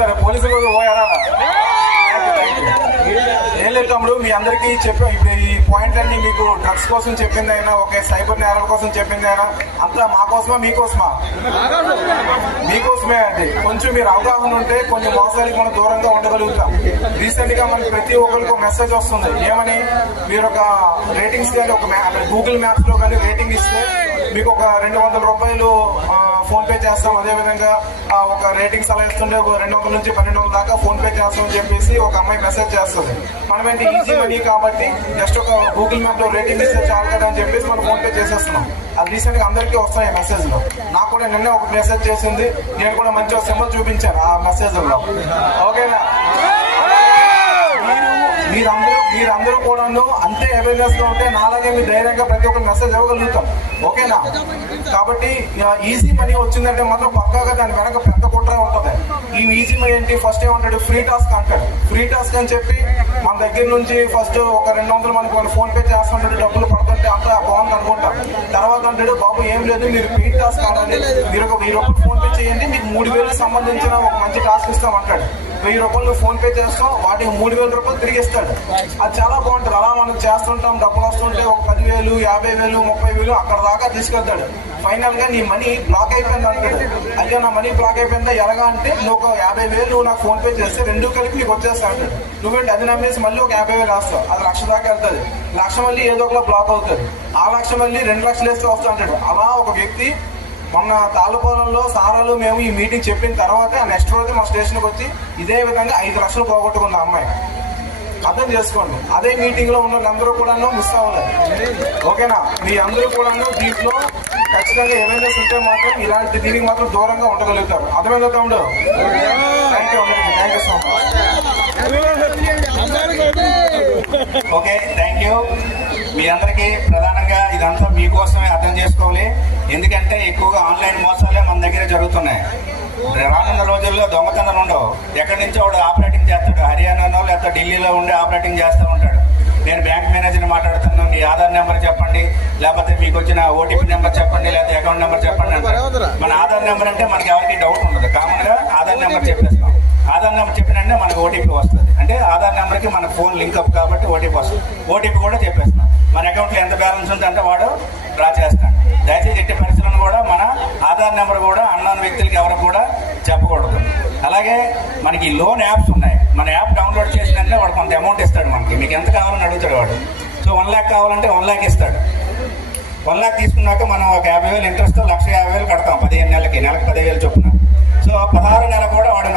సరే పోలీసులు పోయారా ఏం లేదు తమ్ముడు, మీ అందరికీ చెప్పా. ఇప్పుడు ఈ పాయింట్ అన్ని మీకు డ్రగ్స్ కోసం చెప్పింది అయినా, ఓకే సైబర్ నేరాల కోసం చెప్పింది అయినా, అంతా మా కోసమా మీకోసమా? మీకోసమే. అది కొంచెం మీరు అవగాహన ఉంటే కొన్ని మోసాలకి మనం దూరంగా ఉండగలుగుతాం. రీసెంట్ గా మనకి ప్రతి ఒక్కరికి ఒక మెసేజ్ వస్తుంది, ఏమని? మీరు ఒక రేటింగ్స్ కానీ ఒక గూగుల్ మ్యాప్స్ లో కానీ రేటింగ్ ఇస్తే మీకు ఒక 200 రూపాయలు ఫోన్ పే చేస్తాం. అదేవిధంగా ఒక రేటింగ్స్ అలా ఇస్తుంటే 200 నుంచి 1200 దాకా ఫోన్ పే చేస్తామని చెప్పేసి ఒక అమ్మాయి మెసేజ్ చేస్తుంది. మనమేంటి ఈజీ మనీ కాబట్టి జస్ట్ ఒక గూగుల్ మ్యాప్ లో రేటింగ్ ఇస్తే చాలు కదా అని చెప్పేసి మనం ఫోన్ పే చేసేస్తున్నాం. అది రీసెంట్ గా అందరికీ వస్తాయి మెసేజ్ లో. నాకు కూడా నిన్నే ఒక మెసేజ్ చేసింది, నేను కూడా మంచిగా సింబల్ చూపించాను ఆ మెసేజ్ లో. ఓకేనా? మీరందరూ కూడాను అంతే అవేర్నెస్ గా ఉంటే నాలాగే మీరు ధైర్యంగా ప్రతి ఒక్కరు మెసేజ్ ఇవ్వగలుగుతాం. ఓకేనా? కాబట్టి ఈజీ మనీ వచ్చిందంటే మాత్రం పక్కాగా దాని వెనక పెద్ద కుట్ర ఉంటుంది. ఈ ఈజీ మనీ ఏంటి? ఫస్ట్ ఏమంటాడు, ఫ్రీ టాస్క్ అంటాడు. ఫ్రీ టాస్క్ అని చెప్పి మన దగ్గర నుంచి ఫస్ట్ ఒక 200 మనకి ఫోన్ పే చేస్తుంటాడు, డబ్బులు పడుతుంటే అంతా బాగుంది అనుకుంటాం. తర్వాత అంటాడు, బాబు ఏం లేదు, మీరు ఫ్రీ టాస్క్ ఆడాలి, మీరు ఒక 1000 రూపాయలు ఫోన్ పే చేయండి, మీకు 3000 సంబంధించిన ఒక మంచి టాస్క్ ఇస్తామంటాడు. 1000 రూపాయలు ఫోన్ పే చేస్తాం, వాటికి 3000 రూపాయలు తిరిగి ఇస్తాడు. అది చాలా బాగుంటుంది. అలా మనం చేస్తుంటాం, డబ్బులు వస్తుంటే ఒక 10,000, 50,000, 30,000 అక్కడ దాకా తీసుకెళ్తాడు. ఫైనల్ గా నీ మనీ బ్లాక్ అయిపోయింది అంటాడు. అయ్యో నా మనీ బ్లాక్ అయిపోయిందా? ఎలాగా అంటే నువ్వు ఒక 50,000 నువ్వు నాకు ఫోన్ పే చేస్తే 2 కలిపి నీకు వచ్చేస్తా అంటాడు. నువ్వేంటి అది నమ్మేసి మళ్ళీ ఒక 50,000 వేస్తావు, అది 1,00,000 దాకా వెళ్తుంది. 1,00,000 మళ్ళీ ఏదో ఒకలా బ్లాక్ అవుతుంది. ఆ 1,00,000 మళ్ళీ 2,00,000 వేస్తే వస్తా అంటాడు. అలా ఒక వ్యక్తి మొన్న తాళ్ళపాలెంలో సారాలు మేము ఈ మీటింగ్ చెప్పిన తర్వాత ఆ నెక్స్ట్ రోజు మా స్టేషన్కి వచ్చి ఇదే విధంగా 5 లక్షలు పోగొట్టుకున్న అమ్మాయి. అర్థం చేసుకోండి. అదే మీటింగ్ లో ఉన్న అందరూ కూడా మిస్ అవ్వలేదు. ఓకేనా? మీ అందరూ కూడా దీంట్లో ఖచ్చితంగా ఏమైనా ఉంటే మాత్రం ఇలాంటి దీనికి మాత్రం దూరంగా ఉండగలుగుతారు. అర్థమైందా తమ్ముడు? థ్యాంక్ యూ అందరికీ. Thank you so much. Okay, thank you. మీ అందరికీ ప్రధానంగా ఇదంతా మీకోసమే అర్థం చేసుకోవాలి. ఎందుకంటే ఎక్కువగా ఆన్లైన్ మోసాలే మన దగ్గర జరుగుతున్నాయి. రానున్న రోజుల్లో దొంగతనాలు ఉండవు. ఎక్కడి నుంచో వాడు ఆపరేటింగ్ చేస్తాడు, హర్యానాలో లేకపోతే ఢిల్లీలో ఉండి ఆపరేటింగ్ చేస్తూ ఉంటాడు. నేను బ్యాంక్ మేనేజర్ని మాట్లాడుతున్నాను, మీ ఆధార్ నెంబర్ చెప్పండి, లేకపోతే మీకు వచ్చిన ఓటీపీ నెంబర్ చెప్పండి, లేకపోతే అకౌంట్ నెంబర్ చెప్పండి అంటారు. మన ఆధార్ నెంబర్ అంటే మనకి ఎవరికి డౌట్ ఉండదు. కామన్గా ఆధార్ నెంబర్ చెప్పేస్తాం. ఆధార్ నెంబర్ చెప్పినంటే మనకు ఓటీపీ వస్తుంది. అంటే ఆధార్ నెంబర్కి మన ఫోన్ లింక్అప్ కాబట్టి ఓటీపీ వస్తుంది. ఓటీపీ కూడా చెప్పేస్తున్నాం. మన అకౌంట్లో ఎంత బ్యాలెన్స్ ఉందంటే వాడు డ్రా చేస్తాడు. దయచేసి ఎట్టి పరిస్థితులను కూడా మన ఆధార్ నెంబర్ కూడా అన్నోన్ వ్యక్తులకి ఎవరికి కూడా చెప్పకూడదు. అలాగే మనకి లోన్ యాప్స్ ఉన్నాయి. మన యాప్ డౌన్లోడ్ చేసినంటే వాడు కొంత అమౌంట్ ఇస్తాడు మనకి. మీకు ఎంత కావాలని అడుగుతాడు వాడు. సో 1 lakh కావాలంటే 1 lakh ఇస్తాడు. 1 lakh తీసుకున్నాక మనం ఒక 50,000 ఇంట్రెస్ట్ 1,50,000 కడతాం 15 నెలలకి, నెలకు 10,000 చొప్పున. సో 16 నెల కూడా వాడు